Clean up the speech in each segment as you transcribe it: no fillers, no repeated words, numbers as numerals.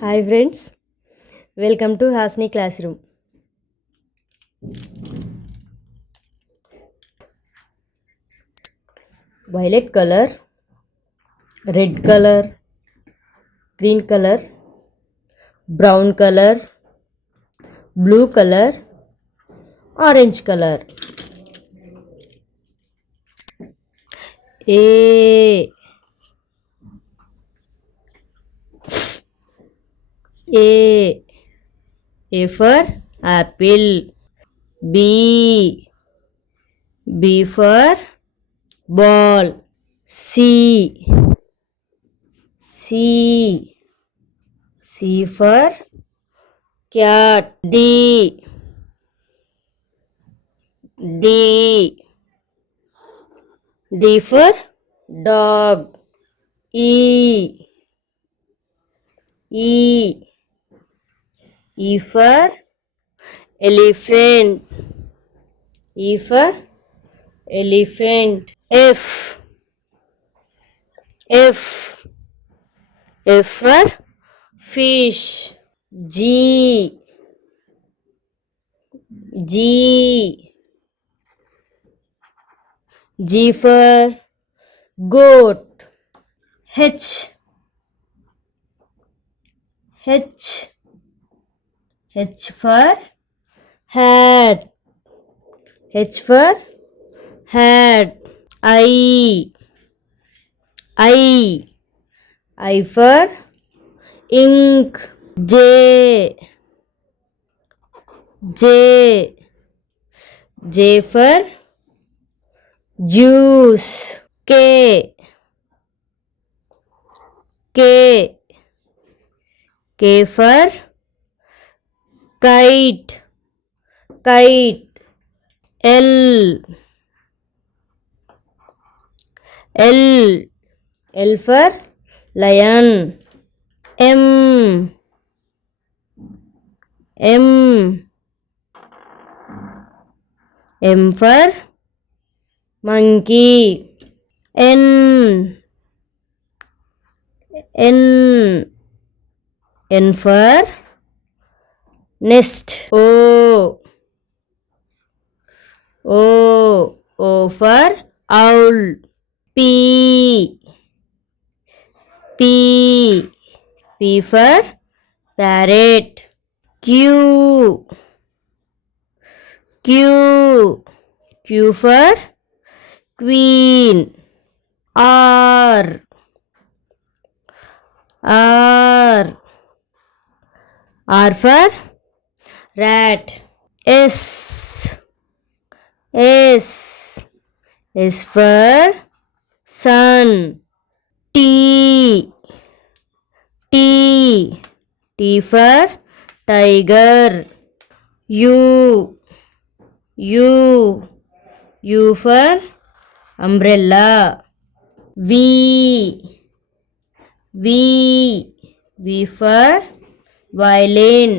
Hi friends, welcome to Hasni class room. Violet colour, red colour, green colour, brown colour, blue colour, orange colour. A for apple. B for ball. C for cat. D for dog. E for elephant. F for fish. G for goat. H for hat. I for ink. J for juice. K for kite. L for lion. M for monkey. N for nest. O for owl. P for parrot. Q for queen. R for rat. S for sun. T for tiger. U for umbrella. V for violin.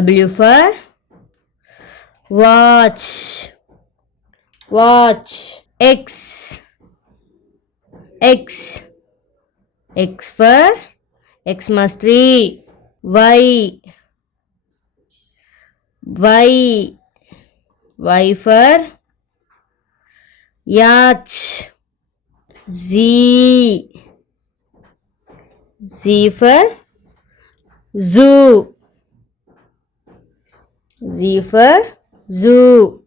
W for watch. X for Xmas tree. Y for yacht. Z for zoo.